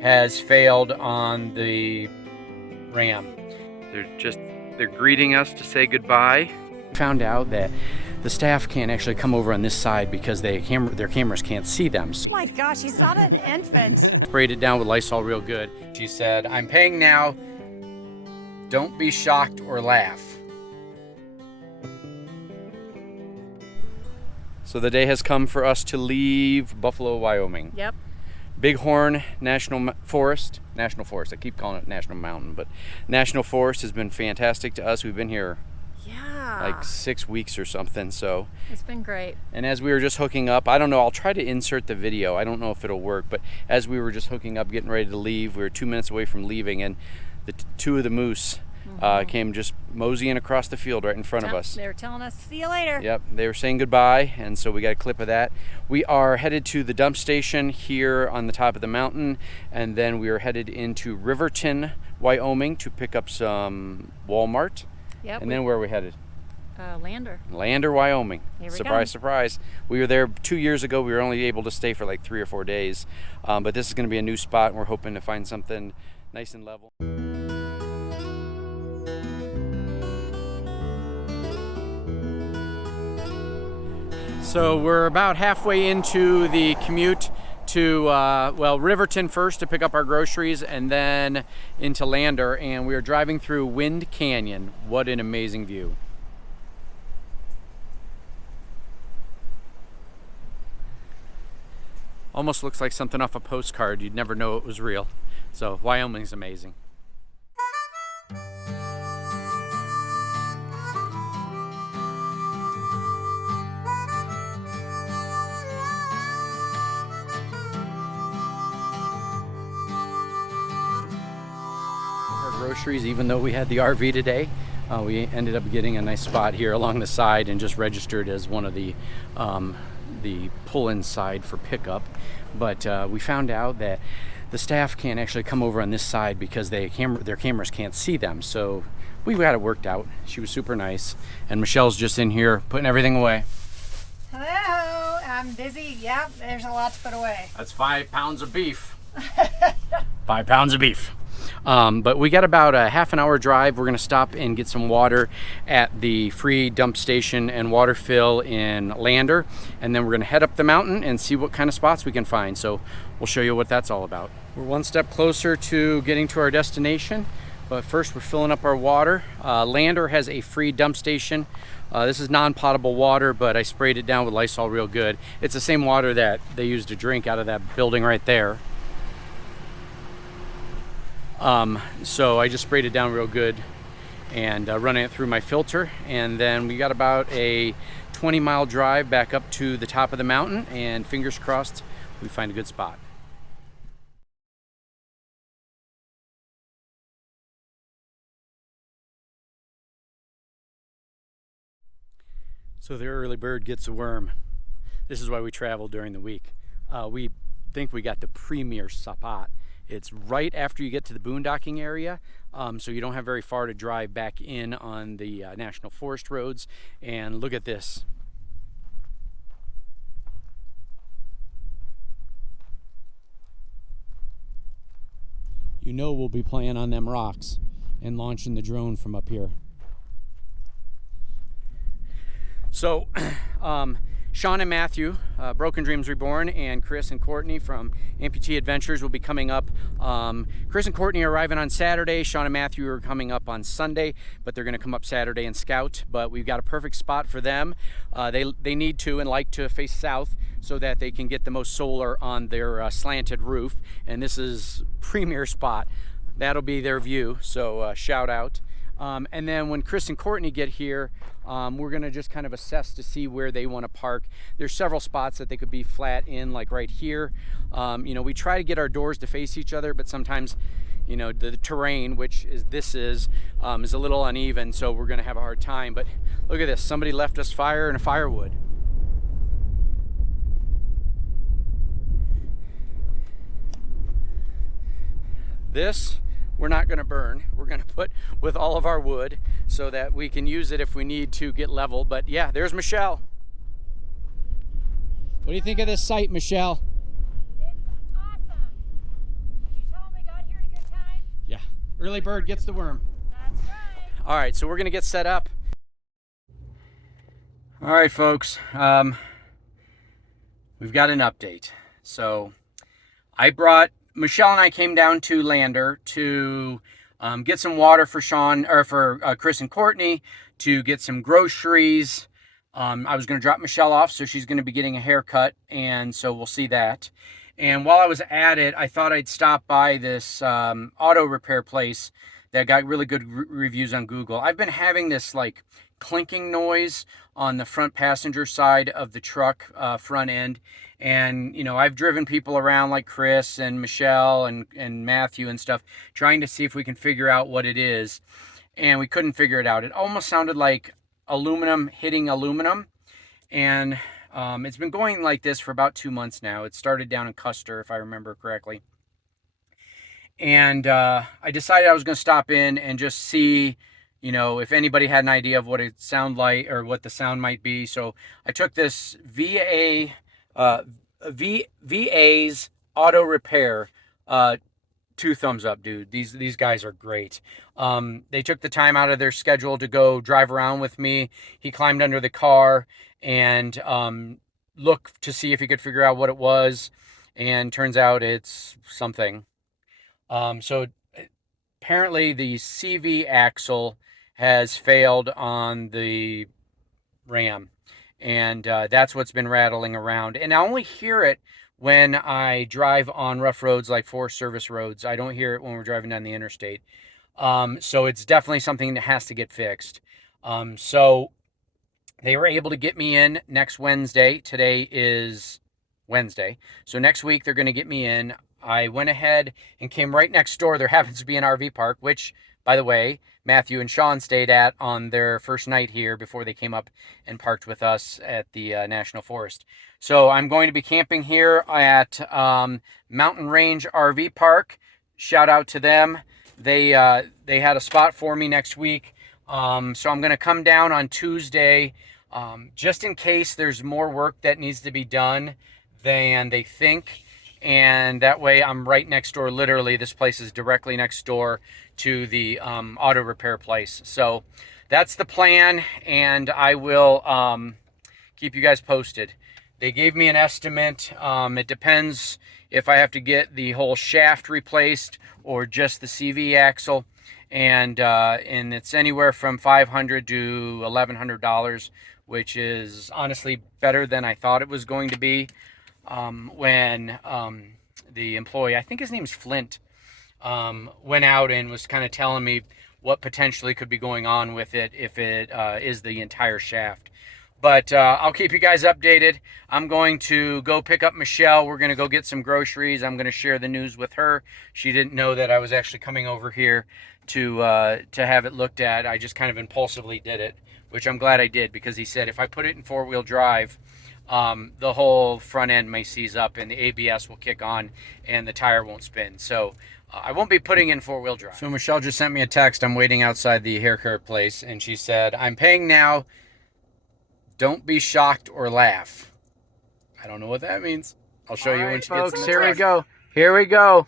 has failed on the ram. They're greeting us to say goodbye. Found out that the staff can't actually come over on this side because their cameras can't see them. So sprayed it down with Lysol real good. She said, "I'm paying now. Don't be shocked or laugh." So the day has come for us to leave Buffalo, Wyoming. Yep. Bighorn National Forest. I keep calling it National Mountain, but National Forest has been fantastic to us. We've been here like 6 weeks or something, so it's been great. And as we were just hooking up, I don't know, I'll try to insert the video. I don't know if it'll work, but as we were just hooking up, getting ready to leave, we were 2 minutes away from leaving, and the two of the moose came just moseying across the field right in front of us. They were telling us, "See you later." Yep, they were saying goodbye, and so we got a clip of that. We are headed to the dump station here on the top of the mountain, and then we are headed into Riverton, Wyoming to pick up some Walmart. Yep. And then where are we headed? Lander, Wyoming. Here we Surprise, go. surprise. We were there 2 years ago. We were only able to stay for like 3 or 4 days, but this is going to be a new spot, and we're hoping to find something nice and level. So we're about halfway into the commute to, Riverton first to pick up our groceries, and then into Lander, and we are driving through Wind Canyon. What an amazing view. Almost looks like something off a postcard. You'd never know it was real. So Wyoming's amazing. Groceries, even though we had the RV today, we ended up getting a nice spot here along the side and just registered as one of the pull-in side for pickup. But we found out that the staff can't actually come over on this side because their cameras can't see them. So we got it worked out. She was super nice, and Michelle's just in here putting everything away. Hello, I'm busy. Yep, there's a lot to put away. That's 5 pounds of beef. 5 pounds of beef. But we got about a half an hour drive. We're going to stop and get some water at the free dump station and water fill in Lander, and then we're going to head up the mountain and see what kind of spots we can find. So we'll show you what that's all about. We're one step closer to getting to our destination, but first we're filling up our water. Lander has a free dump station. This is non-potable water, but I sprayed it down with Lysol real good. It's the same water that they use to drink out of that building right there. So I just sprayed it down real good and running it through my filter, and then we got about a 20-mile drive back up to the top of the mountain, and fingers crossed we find a good spot. So the early bird gets a worm. This is why we travel during the week. We think we got the premier spot. It's right after you get to the boondocking area, so you don't have very far to drive back in on the National Forest roads. And look at this. You know we'll be playing on them rocks and launching the drone from up here. So, Sean and Matthew, Broken Dreams Reborn, and Chris and Courtney from Amputee Adventures will be coming up. Chris and Courtney are arriving on Saturday. Sean and Matthew are coming up on Sunday, but they're going to come up Saturday and scout. But we've got a perfect spot for them. They need to and like to face south so that they can get the most solar on their slanted roof. And this is premier spot. That'll be their view, so shout out. And then when Chris and Courtney get here, we're going to just kind of assess to see where they want to park. There's several spots that they could be flat in, like right here. We try to get our doors to face each other, but sometimes, the terrain, which is a little uneven, so we're going to have a hard time. But look at this. Somebody left us fire and a firewood. This we're not going to burn. We're going to put with all of our wood so that we can use it if we need to get level. But yeah, there's Michelle. What do you think of this site, Michelle? It's awesome. Did you tell Early bird gets the worm. That's right. All right, so we're gonna get set up. All right, folks. We've got an update. So Michelle and I came down to Lander to get some water for Chris and Courtney, to get some groceries. I was going to drop Michelle off, so she's going to be getting a haircut, and so we'll see that. And while I was at it, I thought I'd stop by this auto repair place that got really good reviews on Google. I've been having this like clinking noise on the front passenger side of the truck front end. And, you know, I've driven people around like Chris and Michelle and Matthew and stuff, trying to see if we can figure out what it is. And we couldn't figure it out. It almost sounded like aluminum hitting aluminum. And it's been going like this for about 2 months now. It started down in Custer, if I remember correctly. And I decided I was going to stop in and just see, you know, if anybody had an idea of what it sounded like or what the sound might be. So I took this VA's Auto Repair. 2 thumbs up, dude. These guys are great. They took the time out of their schedule to go drive around with me. He climbed under the car and looked to see if he could figure out what it was. And turns out it's something. So apparently the CV axle has failed on the Ram, and that's what's been rattling around. And I only hear it when I drive on rough roads like Forest Service roads. I don't hear it when we're driving down the interstate. So it's definitely something that has to get fixed. So they were able to get me in next Wednesday. Today is Wednesday. So next week they're going to get me in. I went ahead and came right next door. There happens to be an RV park, which, by the way, Matthew and Sean stayed at on their first night here before they came up and parked with us at the National Forest. So I'm going to be camping here at Mountain Range RV Park. Shout out to them. They had a spot for me next week. So I'm going to come down on Tuesday just in case there's more work that needs to be done than they think. And that way I'm right next door. Literally, this place is directly next door to the auto repair place. So that's the plan, and I will keep you guys posted. They gave me an estimate. It depends if I have to get the whole shaft replaced or just the CV axle. And it's anywhere from $500 to $1,100, which is honestly better than I thought it was going to be. When the employee, I think his name's Flint, went out and was kind of telling me what potentially could be going on with it if it is the entire shaft. But I'll keep you guys updated. I'm going to go pick up Michelle. We're going to go get some groceries. I'm going to share the news with her. She didn't know that I was actually coming over here to have it looked at. I just kind of impulsively did it, which I'm glad I did, because he said if I put it in 4-wheel drive, the whole front end may seize up and the ABS will kick on and the tire won't spin. So I won't be putting in 4-wheel drive. So Michelle just sent me a text. I'm waiting outside the haircut place, and she said, "I'm paying now. Don't be shocked or laugh." I don't know what that means. I'll show you when she gets in the truck. Here we go. Here we go.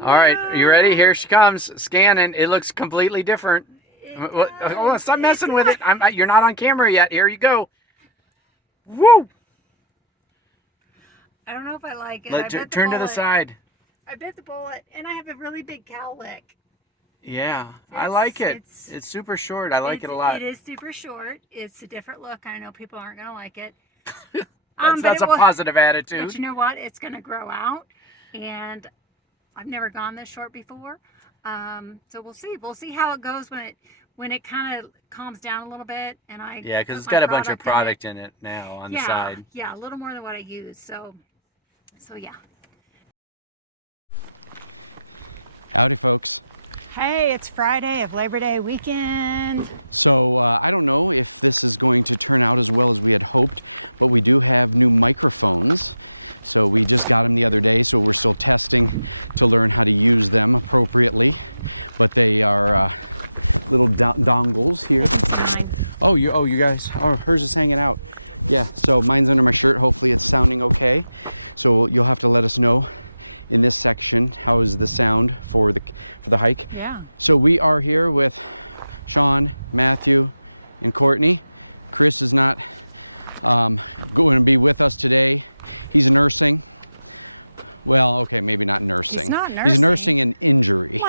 All right, are you ready? Here she comes, scanning. It looks completely different. Hold on, stop messing with it. You're not on camera yet. Here you go. Woo! I don't know if I like it. Turn to the side. I bit the bullet, and I have a really big cowlick. Yeah, I like it. It's super short. I like it a lot. It is super short. It's a different look. I know people aren't going to like it. That's a positive attitude. But you know what? It's going to grow out, and I've never gone this short before. So we'll see. We'll see how it goes when it kind of calms down a little bit. And yeah, because it's got a bunch of product in it now on the side. Yeah, a little more than what I use. So yeah. Howdy, folks. Hey, it's Friday of Labor Day weekend. So I don't know if this is going to turn out as well as we had hoped, but we do have new microphones. So we just got them the other day, so we're still testing to learn how to use them appropriately. But they are little dongles here. Oh, you guys. Oh, hers is hanging out. Yeah, so mine's under my shirt. Hopefully it's sounding okay. So you'll have to let us know in this section. How is the sound for the hike? Yeah. So we are here with Sean, Matthew, and Courtney. Chris is not going to be with us today. He's nursing. Well, okay, maybe not nursing. He's nursing an injury.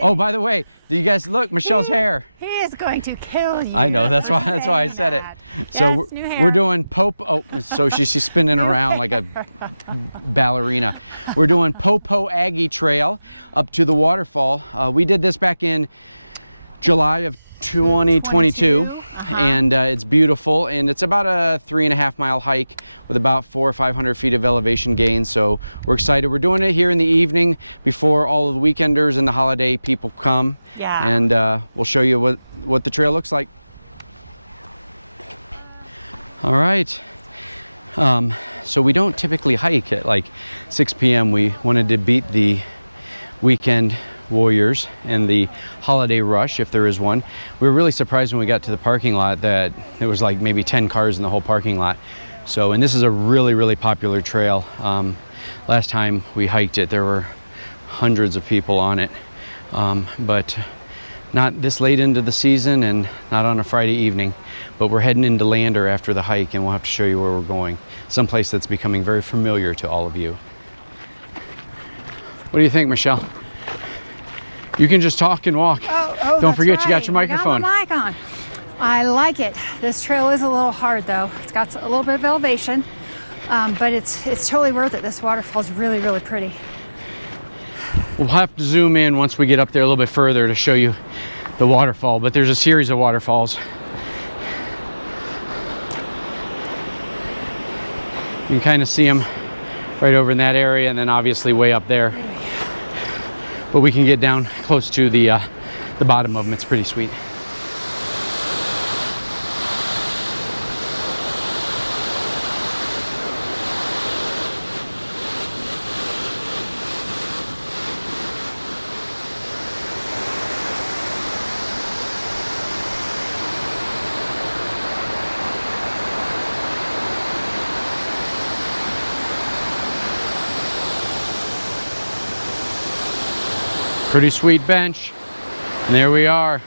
Oh, by the way, do you guys look Michelle's hair? He is going to kill you. I know, that's why I said it. So we're doing Popo. Oh, so she's spinning around like a ballerina. We're doing Popo Agie Trail up to the waterfall. We did this back in July of 2022, and it's beautiful, and it's about a 3.5 mile hike with about 400 or 500 feet of elevation gain. So we're excited. We're doing it here in the evening before all of the weekenders and the holiday people come. Yeah. And we'll show you what the trail looks like. All right. So we don't typically hike at like 6 p.m. We wanted to beat the weekend warriors and the holiday rush, if there is one. We were really surprised when we got to the parking lot that there was like maybe 10 cars in the whole parking lot. So, and this is a really popular trail. Last time we hiked it, there were hundreds of people on it, but not this late into the season and not on a Friday evening. But we're heading into Lander after the hike, and we'll have to show you where we're going. Someplace that's becoming very familiar to all of you. What do you think, Michelle? You can just talk and walk. Don't forget, you got your microphone. I got my mic on. I like it. This trail is a little hard though. It's got a little bit of elevation, but it's totally worth it. This waterfall is really pretty. We'll have to zoom in once we get up there a little bit further to show you the waterfall, but there's a series of waterfalls. You can kind of see them right over in that area, and then obviously way up there. But we can get down close to the bottom of them. It's pretty sweet. Pretty sweet bench, and there we are.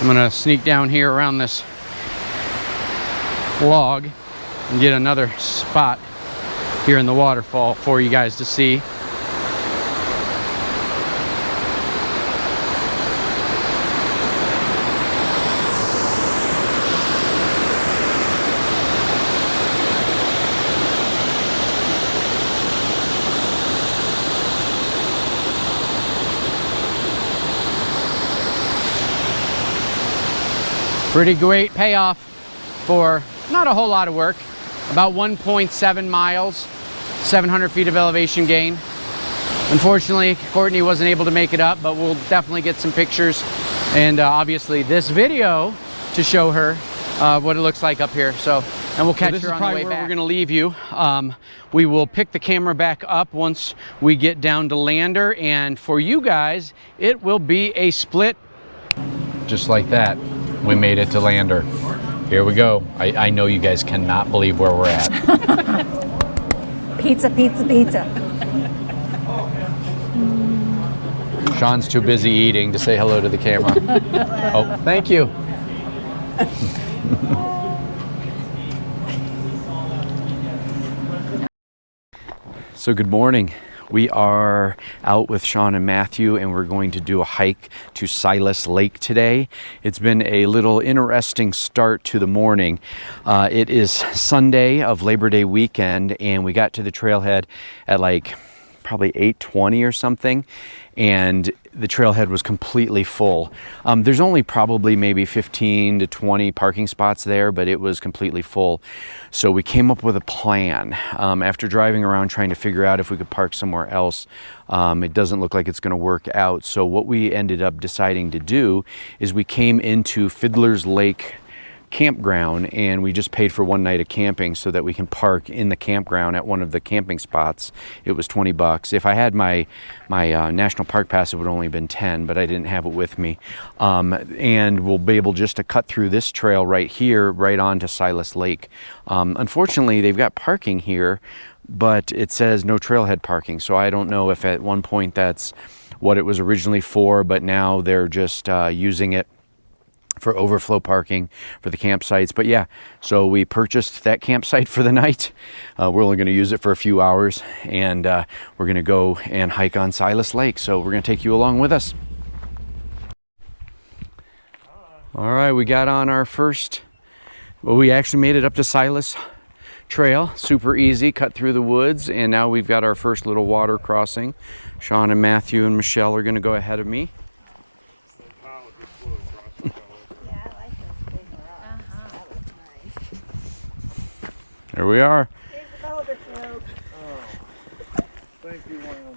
I'm gonna sneak down here around this log and get another spot here in the waterfall for you guys to see. Pretty great payoff for not a whole lot of work. About 1.7 miles, 700 feet of elevation gain. Unfortunately, Courtney wasn't able to make it up, but we'll definitely get some pictures and obviously this video to show her what it looks like up here. So, and we'll catch her on the way back. We're gonna leave you. We will pick the camera back up once we get down to Lander, and for you guys, it will be a split. Just like that. We made it to Lander. Here we go. I know you guys cannot believe where we're at. Pizza. Sean's too busy eating to say hello to the camera. Oh, thank you. So good morning. We are out with Sean and Matthew, and we're going to do a hike to Silas Lake today. It's been a little interesting start to the morning. It is Sunday of Labor Day weekend, and we got to the trailhead at like probably 8:20 or something, and the trailhead was completely full. There's only probably maybe 15 to 20 parking spots there, but it was completely full. So we came up with a plan. After driving around trying to figure out if we could park somewhere else, it doesn't look like it's going to work out. So what we ended up deciding to do is we came into Fiddler's Lake campground, and we just paid for one night of camping so that we can park in the campground at one of the camping spots. It was $20. If I had my national park pass, it would only have been 10, but I didn't have it with me. And we'll be able just to cut through this trail right here, right onto Silas Lake. Unfortunately, they've got parking here, but it says no trailhead parking. So I don't know if at one point that's what it was originally for, but now they're just using it for overflow parking for the campsites. But yeah, so we purchased that campsite for the night. We're only going to use it for a few hours, and we're going to go and hike on Silas Lake. So we're going to take you along with us. All right, we got on our first, well, we actually made it up to Silas Trail, super easy, cut through the woods, and now we've got our first little water crossing. Sean and Matthew and Michelle are going to go ahead of me. There we are. Here's the boulder field. Oh, thank you, Wyoming.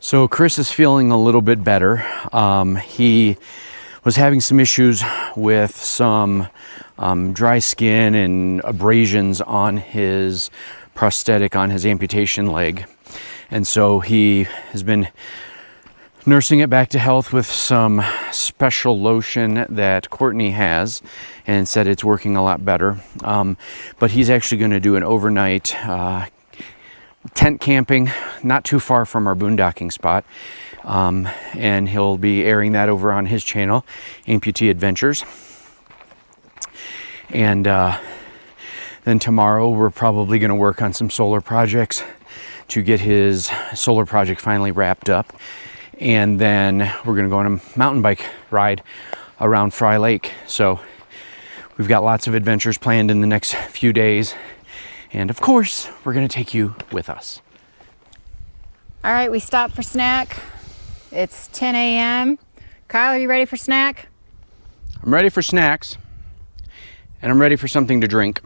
So Chris is feeling a little bit better. He was having some issues with some dry skin and abrasions on his prosthetic, on his amputation leg. And so he has been nursing it back to health with some special lotion that Courtney has, and said it's working a lot better. But he's actually going to do an overnight tent camping not too far from our boondocking spot, and he'll be airing that over on his channel, Amputee Adventures. And then tomorrow we're probably going to work on some solar projects to get his solar project finally wrapped up. And then we're going to go on a mountain bike ride around Fry Lake. So we've got lots of adventures planned in the next few days. And of course, we're going to take you with us. All right, we stopped for snack. It's 10 a.m. Kyle, are you ready for snack? I'm ready for snacks, and I'm ready for something to drink,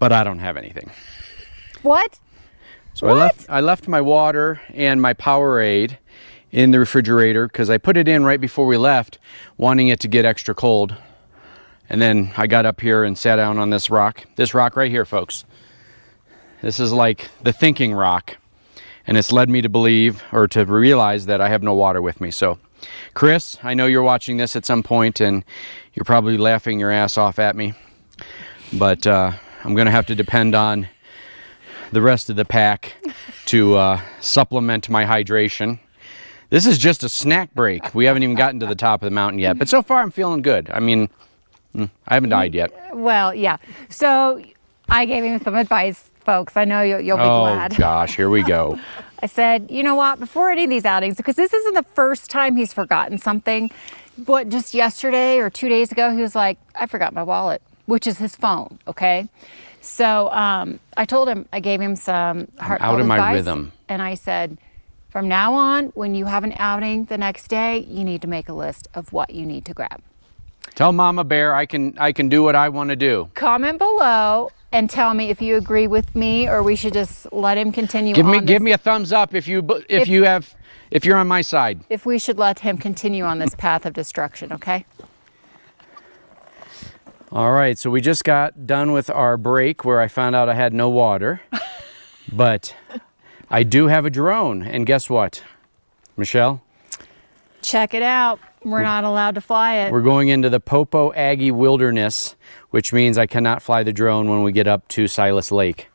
but I don't have anything. What? So I left my water and my Powerade in the refrigerator because I put it in right before we left, wanting it to get extra cold. And then I got up here and sat down on this rock right here, folks. This is like the thinking rock, and it's led me to believe, or to realize, that I have no water with me. So Chris, I know you're watching this at some point and you're probably laughing your ass off at me, but I'm gonna have to depend on the rest of the pack to supplement my hydration. This is just a snack break. We haven't even gotten to the top of the mountain yet, but so far I'm feeling good. I mean, I haven't died yet. Well, yeah. So I gave him some advice, folks. I know you'll be glad. Oh gosh, here we go. I said, you know what, before any of these outings, because this isn't the first time he's forgotten something, but just yesterday or 2 days ago, he was like, I forgot my wallet, which is his phone, okay? So I told him, I gave him some heartfelt out of my advice, rhythm. and I said, from now on, when you have an outing the next day, you need to make a list of what you need to grab. Tell Mama Bear I can do what I want to do. Comment below and tell me if you agree with me, or we should just let him continue. Give me a thumbs up if you're on my side. If we should let him continue on this path of destruction, okay? All right, so we just got done with our break where I found out I had no water, but I do have a drone, and guess what, Michelle? Check it out. We're not allowed to fly it. We're going into the Popo Agie wilderness, which means I cannot fly the drone when we get up to Silas Lake.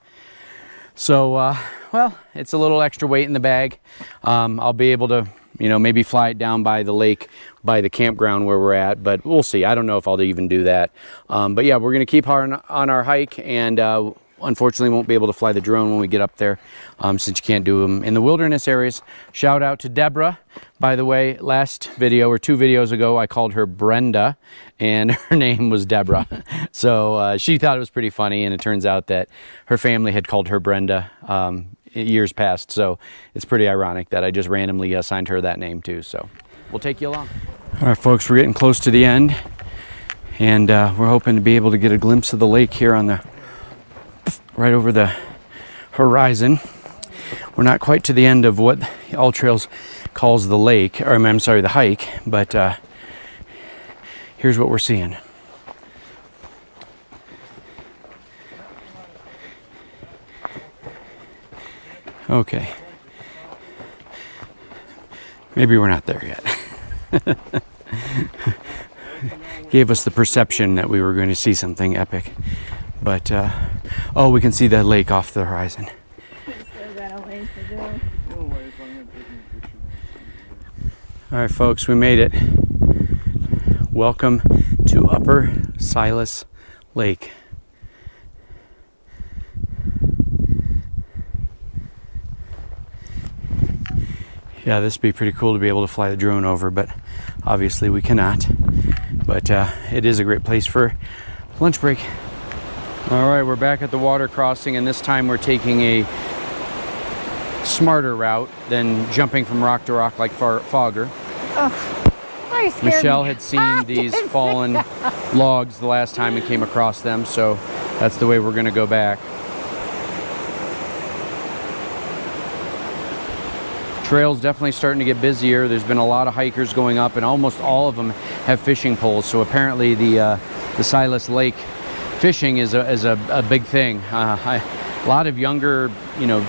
So, well, it's a little extra weight in the bag. I'll be able to, maybe fly it down by the lake, by the campground where we're at, but we'll see. I don't know if I'll even do that. But yeah, we're going to keep on our hike, and unfortunately won't be able to fly the drone when we get up there, since you can't do them in the wilderness areas. Shout out to Deborah. By the way, last video or 2 videos ago, I called her Brenda, and her name was Deborah. So she thought it was pretty funny, and it turns out that her family had called her Brenda years past. So it's pretty ironic that I just randomly assigned her that name too. So we'll take you along. All right, folks, we're getting close to the end, and we're hoping to be able to get a glimpse of the lake here on the right over the horizon. We're not quite to the end of what All Trails calls the lake, or I'm sorry, the hike, but here's what we're seeing. Okay. Maybe we're not there yet. gave us the perception that we were going to see something epic. But, oh, we can see that lake off the horizon. No way, if I'm gonna take a picture. All right, folks, we made it. Welcome to Upper Silas Lake. Yeah, this would be pretty cool to be able to fly the drone over, but obviously we cannot. But it is a great place for lunch break. All right, we're back at the water crossing, and this time we're taking a smarter route than jumping from rock to rock like Fogger. Michelle had seen these fallen logs the last time and came across them, so that's the way we're going to go back. Trail's definitely starting to get busier. There's been a lot of hikers going up, and almost all of them have fishing poles. So apparently the Silas Lake fishing is a big thing. A lot of younger,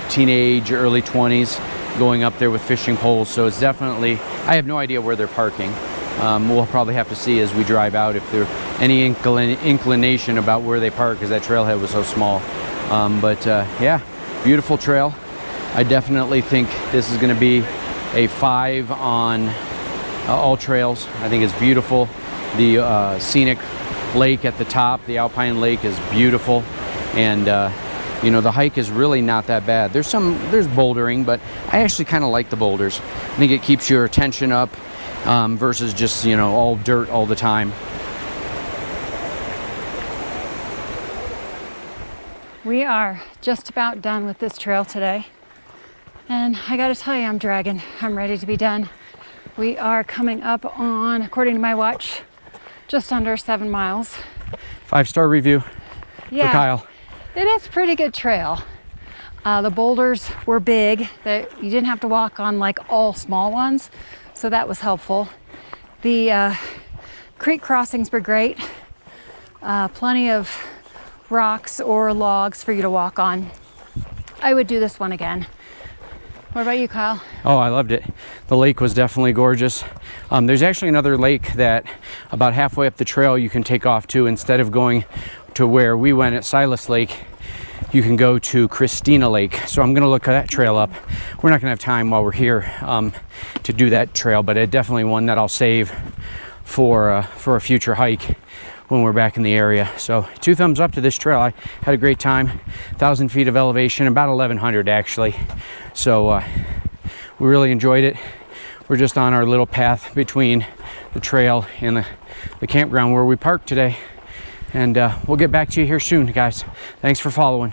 teenage, early 20s going up there with fishing poles. So it's definitely, I have no idea where they're parking. We'll probably have to see as we drive out if there's any inclination about where they park, because that trailhead was so small. But yeah, beautiful trail. I definitely think this is going to be a 5 on all trails. I think it's beautiful. The scenic lake at the top, the Alpine Lake, is beautiful, and the hike is really not that bad. There's bouldering, but I actually kind of like the boulders. I think it keeps your attention up versus just all dirt all the time. We are just about done with this trail today. And I gotta tell you, I'm dragging. I'm ready to be done. We are coming up on, according to my watch, just under 7 miles. 5-star review for Kyle. It is a pretty good trail. The boulders were big. That you didn't have to walk on like all small ones, so that was helpful. The creek crossings were great. Plenty of rocks or logs for you to walk on. I would do this one again. What about you, Kyle? Oh, I loved it. The lake was definitely gorgeous. There's actually another lake that about halfway up the trail you can take off to. Instead of going to where we went at Silas Lake, you can go to Christina Lake. So I'm going to look that trail up. We're not going to have time while we're here to do that trail, but it's definitely one that I'll save for a future hike when we're back in the area. So 2 thumbs up to this trail. I had a great time. 1,000 feet of elevation, about 1,100 actually. So we really enjoyed it. We're just on our little path between the trail and the campground where we parked today. And we'll get back to you here soon, guys. Thanks for following.